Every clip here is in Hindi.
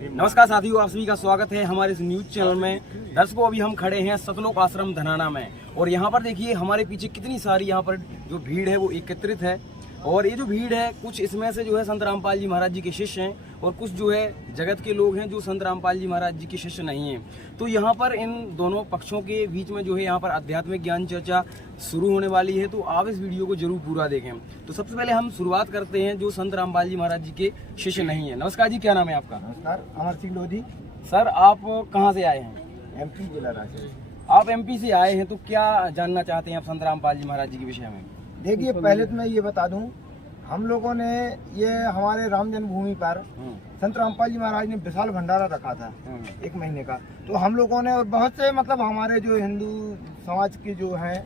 नमस्कार साथियों, आप सभी का स्वागत है हमारे इस न्यूज चैनल में। दर्शकों, अभी हम खड़े हैं सतलोक आश्रम धनाना में और यहाँ पर देखिए हमारे पीछे कितनी सारी यहाँ पर जो भीड़ है वो एकत्रित है। और ये जो भीड़ है कुछ इसमें से जो है संत रामपाल जी महाराज जी के शिष्य हैं और कुछ जो है जगत के लोग हैं जो संत रामपाल जी महाराज जी के शिष्य नहीं हैं। तो यहाँ पर इन दोनों पक्षों के बीच में जो है यहाँ पर आध्यात्मिक ज्ञान चर्चा शुरू होने वाली है। तो आप इस वीडियो को जरूर पूरा देखें। तो सबसे पहले हम शुरुआत करते हैं जो संत रामपाल जी महाराज जी के शिष्य नहीं है। नमस्कार जी, क्या नाम है आपका? नमस्कार, अमर सिंह लोधी। सर, आप कहाँ से आए हैं? एमपी जिला रांची। आप एमपी से आए हैं, तो क्या जानना चाहते हैं आप संत रामपाल जी महाराज जी के विषय में? देखिए, पहले तो मैं ये बता दूं, हम लोगों ने ये हमारे राम जन्मभूमि पर संत रामपाल जी महाराज ने विशाल भंडारा रखा था 1 महीने का। तो हम लोगों ने और बहुत से मतलब हमारे जो हिंदू समाज के जो हैं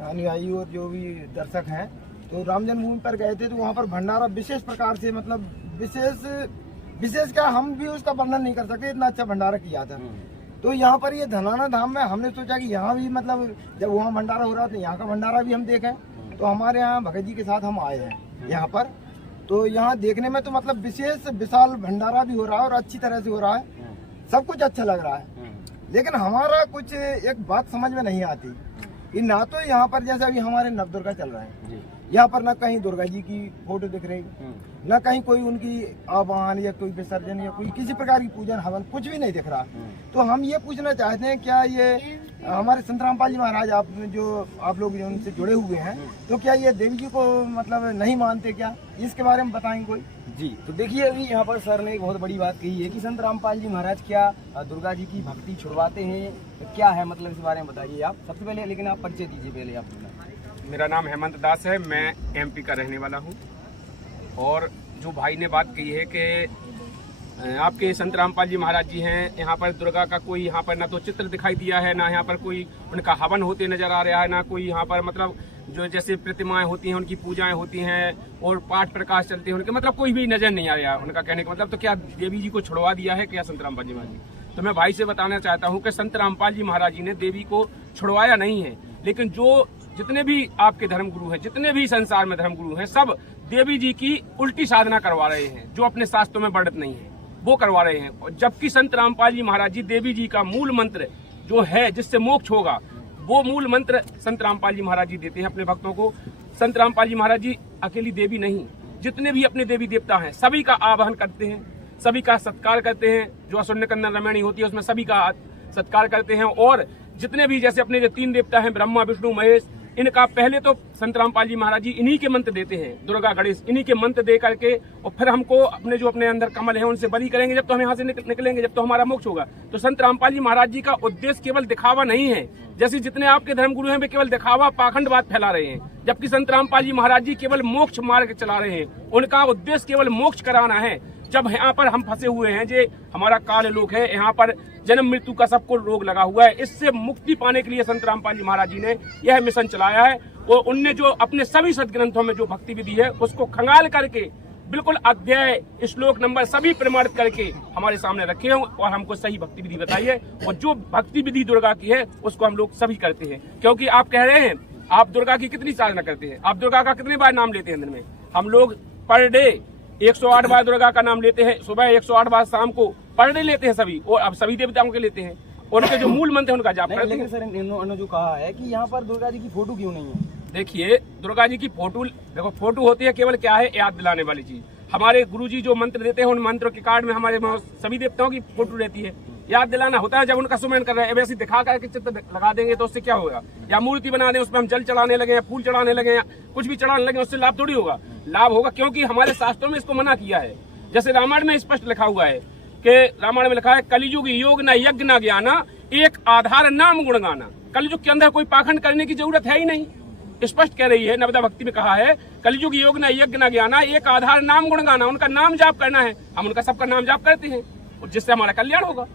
अनुयायी और जो भी दर्शक हैं, तो राम जन्मभूमि पर गए थे। तो वहाँ पर भंडारा विशेष प्रकार से मतलब विशेष क्या, हम भी उसका वर्णन नहीं कर सकते, इतना अच्छा भंडारा किया था। तो यहाँ पर ये धनाना धाम में हमने सोचा कि यहाँ भी मतलब जब वहाँ भंडारा हो रहा था यहाँ का भंडारा भी हम देखें। तो हमारे यहाँ भगत जी के साथ हम आए हैं यहाँ पर। तो यहाँ देखने में तो मतलब विशाल भंडारा भी हो रहा है और अच्छी तरह से हो रहा है, सब कुछ अच्छा लग रहा है। लेकिन हमारा कुछ एक बात समझ में नहीं आती कि ना तो यहाँ पर जैसे अभी हमारे नवदुर्गा चल रहा है, यहाँ पर ना कहीं दुर्गा जी की फोटो दिख रही, न कहीं कोई उनकी आह्वान या कोई विसर्जन या कोई किसी प्रकार की पूजन हवन कुछ भी नहीं दिख रहा। तो हम ये पूछना चाहते हैं, क्या ये हमारे संत रामपाल जी महाराज आप लोग जो उनसे जुड़े हुए हैं, तो क्या ये देवी जी को मतलब नहीं मानते क्या? इसके बारे में बताएंगे कोई? जी, तो देखिए अभी यहाँ पर सर ने एक बहुत बड़ी बात कही है कि संत रामपाल जी महाराज क्या दुर्गा जी की भक्ति छुड़वाते हैं, क्या है मतलब इस बारे में बताइए आप सबसे पहले। लेकिन आप परिचय दीजिए पहले आप। मेरा नाम हेमंत दास है, मैं एमपी का रहने वाला हूँ। और जो भाई ने बात कही है कि आपके संत रामपाल जी महाराज जी हैं, यहाँ पर दुर्गा का कोई यहाँ पर ना तो चित्र दिखाई दिया है, ना यहाँ पर कोई उनका हवन होते नजर आ रहा है, ना कोई यहाँ पर मतलब जो जैसे प्रतिमाएं होती हैं उनकी पूजाएं होती हैं और पाठ प्रकाश चलते हैं उनके, मतलब कोई भी नजर नहीं आ रहा है। उनका कहने का मतलब, तो क्या देवी जी को छुड़वा दिया है क्या संत रामपाल जी महाराज जी? तो मैं भाई से बताना चाहता हूँ कि संत रामपाल जी महाराज जी ने देवी को छुड़वाया नहीं है, लेकिन जो जितने भी आपके धर्मगुरु हैं, जितने भी संसार में धर्मगुरु हैं, सब देवी जी की उल्टी साधना करवा रहे हैं, जो अपने शास्त्रों में वर्णित नहीं है वो करवा रहे हैं। और जबकि संत रामपाल जी महाराज जी देवी जी का मूल मंत्र जो है जिससे मोक्ष होगा, वो मूल मंत्र संत रामपाल जी महाराज जी देते हैं अपने भक्तों को। संत रामपाल जी महाराज जी अकेली देवी नहीं, जितने भी अपने देवी देवता हैं सभी का आवाहन करते हैं, सभी का सत्कार करते हैं। जो असुर कंदन रमणी होती है उसमें सभी का सत्कार करते हैं। और जितने भी जैसे अपने जो 3 देवता हैं ब्रह्मा विष्णु महेश, इनका पहले तो संत रामपाल जी महाराज जी इन्हीं के मंत्र देते हैं, दुर्गा गणेश इन्हीं के मंत्र दे करके, और फिर हमको अपने अंदर कमल है उनसे बरी करेंगे जब तो हम यहाँ से निकलेंगे, जब तो हमारा मोक्ष होगा। तो संत रामपाल जी महाराज जी का उद्देश्य केवल दिखावा नहीं है, जैसे जितने आपके धर्मगुरु हैं वे केवल दिखावा पाखंडवाद फैला रहे हैं, जबकि संत रामपाल जी महाराज जी केवल मोक्ष मार्ग चला रहे हैं। उनका उद्देश्य केवल मोक्ष कराना है। जब यहाँ पर हम फंसे हुए हैं, जो हमारा काल लोक है, यहाँ पर जन्म मृत्यु का सबको रोग लगा हुआ है, इससे मुक्ति पाने के लिए संत रामपाल जी महाराज जी ने यह मिशन चलाया है। और उनने जो अपने सभी सदग्रंथों में जो भक्ति विधि है उसको खंगाल करके बिल्कुल अध्याय श्लोक नंबर सभी प्रमाणित करके हमारे सामने रखे हैं और हमको सही भक्ति विधि बताई है। और जो भक्ति विधि दुर्गा की है उसको हम लोग सभी करते हैं। क्योंकि आप कह रहे हैं आप दुर्गा की कितनी साधना करते हैं, आप दुर्गा का कितनी बार नाम लेते हैं दिन में? हम लोग पर डे 108 बार दुर्गा का नाम लेते हैं, सुबह 108 बार, शाम को पर डे लेते हैं सभी, और अब सभी देवताओं के लेते हैं। उनके जो मूल मंत्र है उनका जाप करते हैं। लेकिन सर इन्होंने जो कहा है कि यहाँ पर दुर्गा जी की फोटो क्यों नहीं है? देखिए, दुर्गा जी की फोटो, देखो फोटो होती है केवल क्या है, याद दिलाने वाली चीज। हमारे गुरुजी जो मंत्र देते हैं उन मंत्रों के कार्ड में हमारे सभी देवताओं की फोटो रहती है, याद दिलाना होता है। जब उनका सुमरन कर रहे हैं वैसे दिखा करके चित्र लगा देंगे तो उससे क्या होगा? या मूर्ति बना दें उसमें हम जल चढ़ाने लगे या फूल चढ़ाने लगे या कुछ भी चढ़ाने लगे, उससे लाभ थोड़ी होगा। लाभ होगा क्योंकि हमारे शास्त्रों में इसको मना किया है। जैसे रामायण में स्पष्ट लिखा हुआ है कि रामायण में लिखा है, कलियुग योग न यज्ञ न ज्ञाना, एक आधार नाम गुण गाना। कलियुग के अंदर कोई पाखंड करने की जरूरत है ही नहीं, स्पष्ट कह रही है। नवदा भक्ति में कहा है, कलियुग योग न यज्ञ न ज्ञाना, एक आधार नाम गुण गाना। उनका नाम जाप करना है, हम उनका सबका नाम जाप करते हैं और जिससे हमारा कल्याण होगा।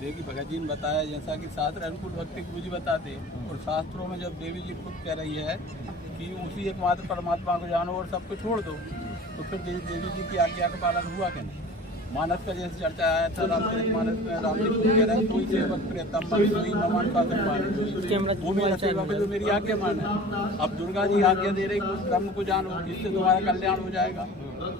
देखिए, भगत जी ने बताया जैसा कि शास्त्र अनुकूल भक्ति गुरु जी बताते हैं, और शास्त्रों में जब देवी जी खुद कह रही है कि उसी एकमात्र परमात्मा को जानो और सबको छोड़ दो, तो फिर देवी जी की आज्ञा का पालन हुआ क्या नहीं? मानस का जैसे चर्चा आया था, रामचरित मानस में रामचरित कह रहे हैं सोई सेवक प्रियतम मन सोई न मान का वो मेरा सेवक है जो मेरी आज्ञा माने। अब दुर्गा जी आज्ञा दे रही उस कर्म को जानो जिससे तुम्हारा कल्याण हो जाएगा।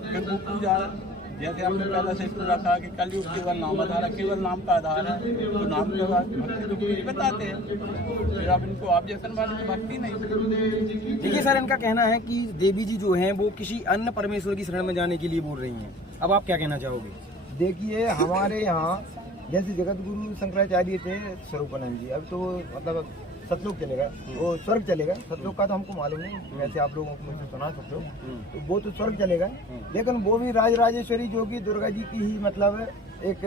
फिर वो पूजा जैसे हमने पहले से पूरा कहा कि कलयुग केवल नाम आधार है, केवल नाम का आधार है, तो नाम के बाद भक्ति तो कोई बताते हैं। फिर अब इनको ऑब्जेक्शन वाले तो भक्ति नहीं। देखिए सर, इनका कहना है कि देवी जी जो हैं वो किसी अन्य परमेश्वर की शरण में जाने के लिए बोल रही हैं। अब आप क्या कहना चाहोगे? देखिए हमारे यहाँ जैसे जगत गुरु शंकराचार्य थे स्वरूपानंद जी, अब तो मतलब सतलोक चलेगा, वो स्वर्ग चलेगा। सतलोक का तो हमको मालूम नहीं, वैसे आप लोगों को मुझे सुना सकते हो, तो वो तो स्वर्ग चलेगा। लेकिन वो भी राजराजेश्वरी जो कि दुर्गा जी की ही मतलब एक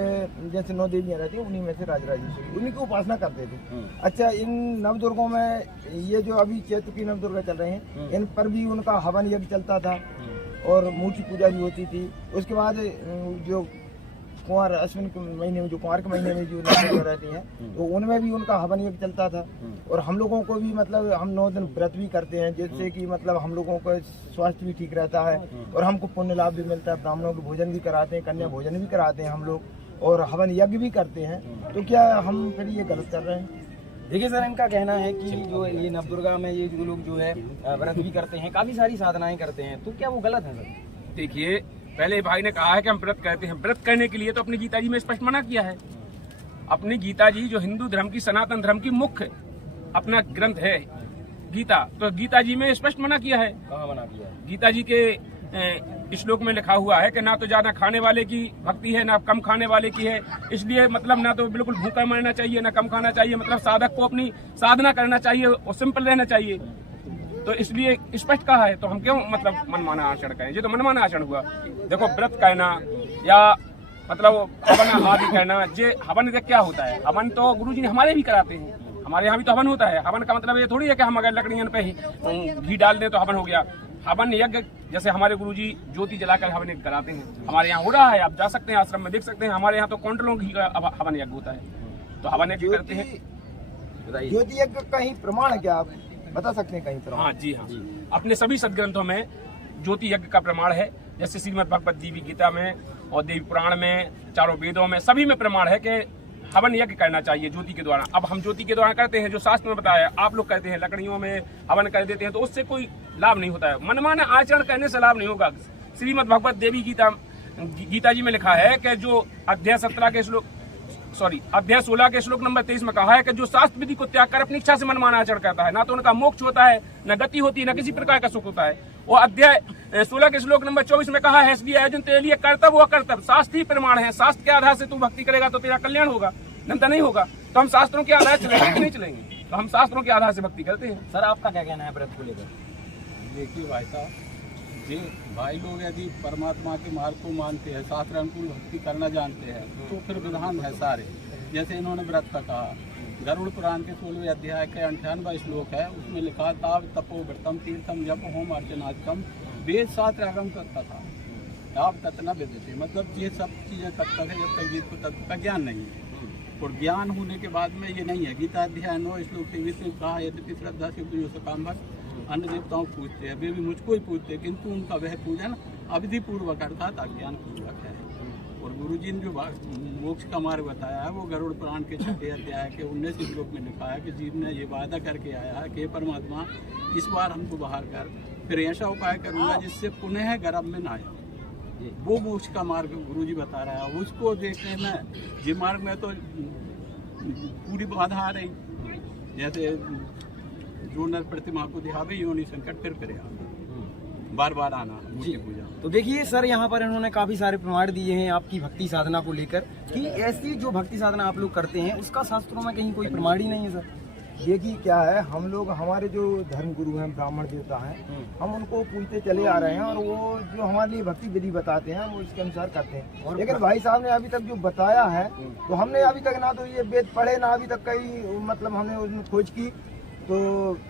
जैसे 9 देवियाँ रहती हैं, उन्हीं में से राजराजेश्वरी, उन्हीं की उपासना करते थे। अच्छा, इन नवदुर्गों में ये जो अभी चैत्र की नवदुर्गा चल रहे हैं, इन पर भी उनका हवन यज्ञ चलता था और मूर्ति पूजा भी होती थी। उसके बाद जो कुंवर अश्विन के महीने में, जो कुंवर के महीने में जो नवदुर्गा रहती हैं, तो उनमें भी उनका हवन यज्ञ चलता था। और हम लोगों को भी मतलब हम 9 दिन व्रत भी करते हैं, जिससे कि मतलब हम लोगों का स्वास्थ्य भी ठीक रहता है और हमको पुण्य लाभ भी मिलता है। ब्राह्मणों को भोजन भी कराते हैं, कन्या भोजन भी कराते हैं हम लोग, और हवन यज्ञ भी करते हैं। तो क्या हम फिर ये गलत कर रहे हैं? देखिए सर, इनका कहना है कि जो ये नवदुर्गा में ये जो लोग जो है व्रत भी करते हैं, काफी सारी साधनाएं करते हैं, तो क्या वो गलत है सर? देखिए, पहले भाई ने कहा है कि हम व्रत करते हैं। व्रत करने के लिए तो अपनी गीता जी में स्पष्ट मना किया है। अपनी गीता जी जो हिंदू धर्म की, सनातन धर्म की मुख्य अपना ग्रंथ है गीता, तो गीता जी में स्पष्ट मना किया है। कहाँ मना किया है? गीता जी के श्लोक में लिखा हुआ है कि ना तो ज्यादा खाने वाले की भक्ति है, ना कम खाने वाले की है। इसलिए मतलब ना तो बिल्कुल भूखा मरना चाहिए, ना कम खाना चाहिए। मतलब साधक को अपनी साधना करना चाहिए और सिंपल रहना चाहिए। तो इसलिए स्पष्ट कहा है, तो हम क्यों मतलब मनमाना आचरण करें? ये तो मनमाना आचरण हुआ। देखो, व्रत करना या मतलब हवन आदि करना, ये हवन क्या होता है? हवन तो गुरुजी ने हमारे भी कराते हैं, हमारे यहाँ भी तो हवन होता है। हवन का मतलब ये थोड़ी है कि हम अगर लकड़ियों पे घी डाल दें तो हवन हो गया। हवन यज्ञ जैसे हमारे गुरुजी ज्योति जलाकर हवन यज्ञ कराते हैं, हमारे यहाँ हो रहा है। आप जा सकते हैं, आश्रम में देख सकते हैं, हमारे यहाँ तो क्विंटलों घी का हवन यज्ञ होता है। तो हवन यज्ञ करते हैं। ज्योति यज्ञ का ही प्रमाण क्या आप बता सकते हैं? कहीं प्रमाण? हाँ जी, हाँ, अपने सभी सदग्रंथों में ज्योति यज्ञ का प्रमाण है। जैसे श्रीमद् भगवत देवी गीता में और देवी पुराण में, चारों वेदों में, सभी में प्रमाण है कि हवन यज्ञ करना चाहिए ज्योति के द्वारा। अब हम ज्योति के द्वारा करते हैं, जो शास्त्र में बताया, आप लोग कहते हैं लकड़ियों में हवन कर देते हैं, तो उससे कोई लाभ नहीं होता है। मनमाना आचरण करने से लाभ नहीं होगा। श्रीमद् भगवत देवी गीता जी में लिखा है कि जो अध्याय 16 के श्लोक नंबर 23 में कहा है कि जो शास्त्र विधि को त्याग कर अपनी इच्छा से मनमाना आचरण करता है, ना तो उनका मोक्ष होता है, न गति होती है, न किसी प्रकार का सुख होता है। और अध्याय 16 के श्लोक नंबर 24 में कहा है, इसलिए अर्जुन तेरे लिए कर्तव्य व कर्तव्य शास्त्र ही प्रमाण है। शास्त्र के आधार से तू भक्ति करेगा तो तेरा कल्याण होगा, नहीं नहीं होगा। तो हम शास्त्रों के आधार चलेंगे कि नहीं चलेंगे? तो हम शास्त्रों के आधार से भक्ति करते हैं। सर, आपका क्या कहना है व्रत को लेकर? देखिए भाई साहब, जी भाई लोग यदि परमात्मा के मार्ग को मानते हैं, शास्त्र अनुकूल भक्ति करना जानते हैं, तो फिर विधान है सारे। जैसे इन्होंने व्रत का कहा, गरुड़ पुराण के 16वें अध्याय के 98वां श्लोक है, उसमें लिखा ताव तपो व्रतम तीर्थम जप होम अर्चनादिकम वेद शास्त्र आगम तत्व था आप तत्व न विदिते। मतलब ये सब चीज़ें तब तक है जब तक जिसको तत्व का ज्ञान नहीं है। और ज्ञान होने के बाद में ये नहीं है। गीता अध्याय 9 श्लोक 23 में कहा, यद्यपि श्रद्धा से जो काम अन्य देवताओं को पूजते हैं, वे भी मुझको ही पूजते हैं, किंतु उनका वह पूजन अविधि पूर्वक अर्थात अज्ञान पूर्वक है। और गुरुजी ने जो मोक्ष का मार्ग बताया है, वो गरुड़ पुराण के 6 अध्याय के 19 श्लोक में लिखा है कि जीव ने ये वादा करके आया है कि परमात्मा इस बार हमको बाहर कर, फिर ऐसा उपाय करूंगा जिससे पुनः गर्भ में ना आए। वो मोक्ष का मार्ग गुरुजी बता रहा है। उसको देखने में ये मार्ग में तो पूरी बाधा आ रही, जैसे जो नर प्रतिमा को दिखावे योनि संकट फिर बार बार आना मूर्ति पूजा। तो देखिए सर, यहाँ पर इन्होंने काफी सारे प्रमाण दिए हैं आपकी भक्ति साधना को लेकर कि ऐसी जो भक्ति साधना आप लोग करते हैं उसका शास्त्रों में कहीं कोई प्रमाण ही नहीं है सर। देखिए क्या है, हम लोग हमारे जो धर्म गुरु हैं, ब्राह्मण देवता हैं, हम उनको पूजते चले आ रहे हैं और वो जो हमारे लिए भक्ति विधि बताते हैं वो इसके अनुसार करते हैं। लेकिन भाई साहब ने अभी तक जो बताया है, तो हमने अभी तक ना तो ये वेद पढ़े, ना अभी तक कई मतलब हमने उसमें खोज की। तो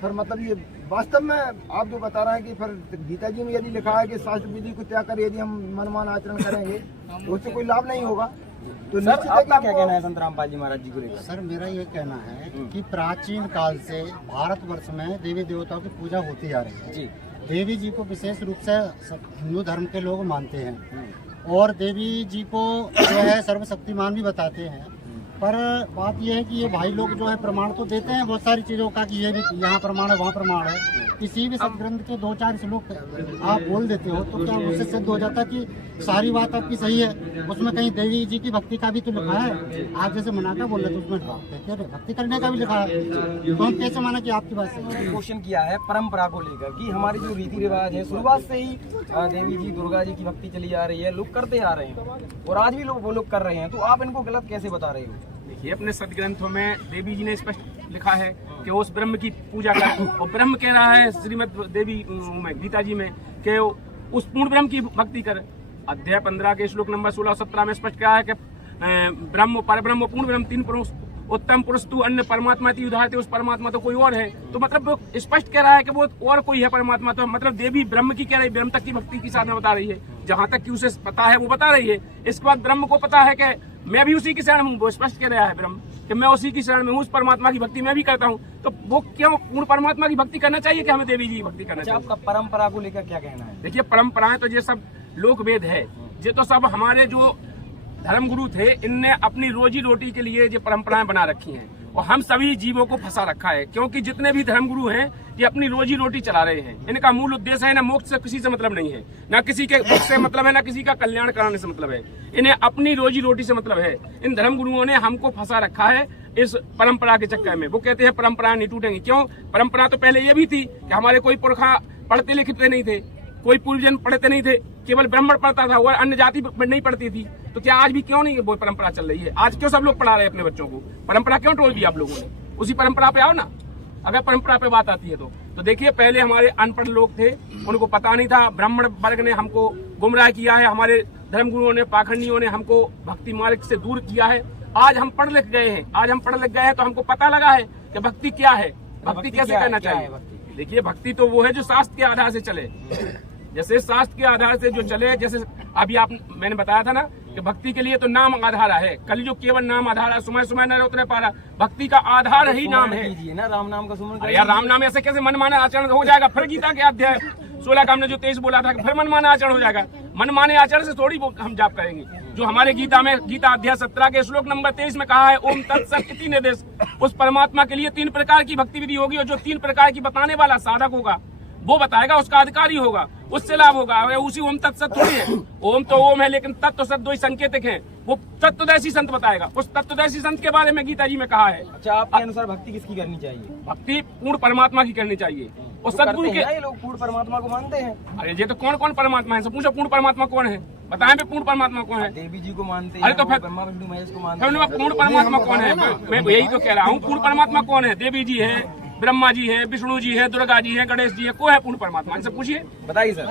फिर मतलब ये वास्तव में आप जो बता रहे हैं कि फिर गीता जी में यदि लिखा है कि शास्त्र विधि को त्याग कर यदि हम मनमान आचरण करेंगे तो उससे कोई लाभ नहीं होगा। तो सर, आपका क्या कहना है संत रामपाल जी महाराज जी को लेकर? सर, मेरा ये कहना है कि प्राचीन काल से भारतवर्ष में देवी देवताओं की पूजा होती आ रही है जी। देवी जी को विशेष रूप से हिंदू धर्म के लोग मानते हैं और देवी जी को जो है सर्वशक्तिमान भी बताते हैं। पर बात यह है कि ये भाई लोग जो है प्रमाण तो देते हैं बहुत सारी चीज़ों का कि ये भी यहाँ प्रमाण है वहाँ प्रमाण है। किसी भी सदग्रंथ के 2-4 श्लोक आप बोल देते हो तो क्या उससे सिद्ध हो जाता कि सारी बात आपकी सही है? उसमें कहीं देवी जी की भक्ति का भी तो लिखा है। आप जैसे मनाका बोल रहे थे उसमें भक्ति करने का भी लिखा है, तो हम कैसे माना कि आपकी बात सही है? क्वेश्चन किया है परंपरा को लेकर कि हमारी जो रीति रिवाज है शुरुआत से ही देवी जी दुर्गा जी की भक्ति चली आ रही है, लोग करते आ रहे हैं और आज भी लोग वो लोग कर रहे हैं, तो आप इनको गलत कैसे बता रहे हो? देखिए अपने सदग्रंथों में देवी जी ने स्पष्ट लिखा है कि उस ब्रह्म की पूजा कर, और ब्रह्म कह रहा है श्रीमद् देवी में गीता जी में कि उस पूर्ण ब्रह्म की भक्ति कर। अध्याय 15 के श्लोक नंबर 16-17 में स्पष्ट कहा है कि ब्रह्म परब्रह्म पूर्ण ब्रह्म तीन पुरुष उत्तम पुरुष तू अन्य परमात्मा की उदाहरण, उस परमात्मा तो कोई और है। तो मतलब वो स्पष्ट कह रहा है कि वो और कोई है परमात्मा। तो मतलब देवी ब्रह्म की कह रही, ब्रह्म तक की भक्ति की साधना बता रही है, जहां तक कि उसे पता है वो बता रही है। इसके बाद ब्रह्म को पता है कि मैं भी उसी की शरण हूँ, वो स्पष्ट कह रहा है ब्रह्म कि मैं उसी की शरण में हूँ, उस परमात्मा की भक्ति मैं भी करता हूँ। तो वो क्यों पूर्ण परमात्मा की भक्ति करना चाहिए कि हमें देवी जी की भक्ति करना चाहिए? आपका परंपरा को लेकर क्या कहना है? देखिए परंपराएं तो ये सब लोक वेद है, ये तो सब हमारे जो धर्मगुरु थे इनने अपनी रोजी रोटी के लिए ये परंपराएं बना रखी हैं और हम सभी जीवों को फंसा रखा है। क्योंकि जितने भी धर्मगुरु हैं ये अपनी रोजी रोटी चला रहे हैं। इनका मूल उद्देश्य है ना मोक्ष से किसी से मतलब नहीं है, ना किसी के दुख से मतलब है, ना किसी का कल्याण कराने से मतलब है। इन्हें अपनी रोजी रोटी से मतलब है। इन धर्मगुरुओं ने हमको फंसा रखा है इस परंपरा के चक्कर में। वो कहते हैं परंपरा नहीं टूटेंगी। क्यों? परंपरा तो पहले ये भी थी कि हमारे कोई पुरखा पढ़ते लिखते नहीं थे, कोई पूर्वजन पढ़ते नहीं थे, केवल ब्राह्मण पढ़ता था और अन्य जाति नहीं पढ़ती थी। तो क्या आज भी क्यों नहीं वो परंपरा चल रही है? आज क्यों सब लोग पढ़ा रहे हैं अपने बच्चों को? परंपरा क्यों तोड़ दी आप लोगों ने? उसी परंपरा पे आओ ना, अगर परंपरा पे बात आती है तो देखिए पहले हमारे अनपढ़ लोग थे, उनको पता नहीं था। ब्राह्मण वर्ग ने हमको गुमराह किया है, हमारे धर्मगुरुओं ने पाखंडियों ने हमको भक्ति मार्ग से दूर किया है। आज हम पढ़ लिख गए हैं, आज हम पढ़ लिख गए हैं तो हमको पता लगा है कि भक्ति क्या है, भक्ति कैसे करना चाहिए। देखिए भक्ति तो वो है जो शास्त्र के आधार से चले। जैसे शास्त्र के आधार से जो चले, जैसे अभी मैंने बताया था ना कि भक्ति के लिए तो नाम आधार है। कलयुग केवल नाम आधार है, सुमय सुमय न उतरे पारा। भक्ति का आधार ही नाम है ना, राम नाम का सुमन। यार राम नाम ऐसे कैसे मनमाने आचरण हो जाएगा? फिर गीता के अध्याय 16 का हमने जो 23 बोला था कि फिर मनमाने आचरण हो जाएगा। मनमाने आचरण से थोड़ी हम जाप करेंगे। जो हमारे गीता में गीता अध्याय 17 के श्लोक नंबर 23 में कहा है ओम तत्सत इति निर्देश, उस परमात्मा के लिए 3 प्रकार की भक्ति विधि होगी और जो 3 प्रकार की बताने वाला साधक होगा वो बताएगा, उसका अधिकारी होगा, उससे लाभ होगा। उसी ओम तत्सत थोड़ी है। ओम तो ओम है लेकिन तत्व सत 2 संकेतक हैं। वो तत्वदर्शी संत बताएगा। उस तत्वदर्शी संत के बारे में गीता जी में कहा है। अच्छा, आपके अनुसार भक्ति किसकी करनी चाहिए? भक्ति पूर्ण परमात्मा की करनी चाहिए। और सदगुरु के ये लोग पूर्ण परमात्मा को मानते हैं। अरे ये तो कौन कौन परमात्मा है? सब पूछो पूर्ण परमात्मा कौन है, बताएं भी पूर्ण परमात्मा कौन है? देवी जी को मानते हैं। अरे तो फिर ब्रह्मा विष्णु महेश को मानते हैं। पूर्ण परमात्मा कौन है? मैं यही तो कह रहा हूँ, पूर्ण परमात्मा कौन है? देवी जी है, ब्रह्मा जी है, विष्णु जी है, दुर्गा जी है, गणेश जी है। कोई है पूर्ण परमात्मा? इनसे पूछिए, बताइए सर।